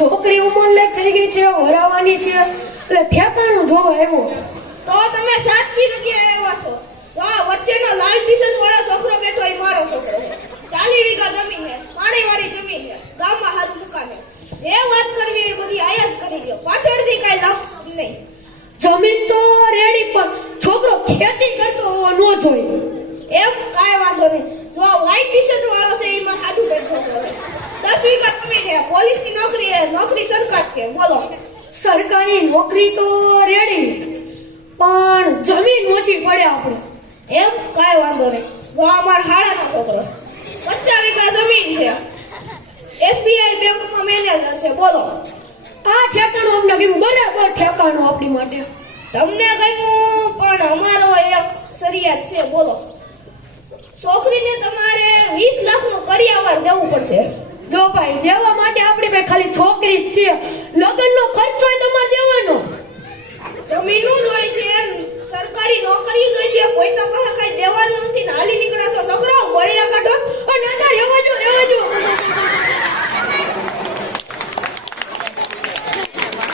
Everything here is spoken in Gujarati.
છોકરી ઉંમરલાયક થઈ ગઈ છે, વરાવાની છે, એટલે ઠેકાણું જોવા આવ્યો. તો તમે સાચી જગ્યાએ આવ્યા છો. તો આ વચ્ચેનો લાલ ટી-શર્ટ વાળો છોકરો બેઠો એ મારો છોકરો છે. 40 વીઘા જમીન છે, પાણીવાળી જમીન છે, ગામમાં હાથ મુકામે. જે વાત કરવી એ બધી આયા જ કરી લ્યો, પાછળથી કઈ લાભ નહીં. જમીન તો રેડી, પણ છોકરો ખેતી કરતો હોવો ન જોઈએ. એમ કાંઈ વાંધો નહીં. જો આ વ્હાઈટ ટી-શર્ટ વાળો છે એમાં સાચું કઈ છોકરો છે. 10 વીઘા જમીન છે, પોલીસની નોકરી છે, નોકરી સરકાર કે બોલો. સરકારી નોકરી તો રેડી, પણ જમીન ઓછી પડે આપણે. એમ કાંઈ વાંધો નહીં. જો આ મારા હાડાનો છોકરો છે, 50 વીઘા જમીન છે, SBI બેંકમાં મેનેજર છે, બોલો. આ ઠેકાણું અમને કેવું બરાબર ઠેકાણું આપણી માટે. તમને ગમ્યું, પણ અમારો એક શરિયાત છે, બોલો. છોકરીને તમારે 20 લાખનું કરિયાવર દેવું પડશે. જો ભાઈ, દેવા માટે આપણી પાસે ખાલી છોકરી જ છે, લગ્નનો ખર્ચો તમારે દેવાનો. જમીનું જ હોય છે, સરકારી નોકરી જ હોય છે, કોઈ તમારે કઈ દેવાનું નથી ને હાલી નીકળ્યા છો. છોકરાઓ બળિયા કાઢો. અને અંદર રહેવા જો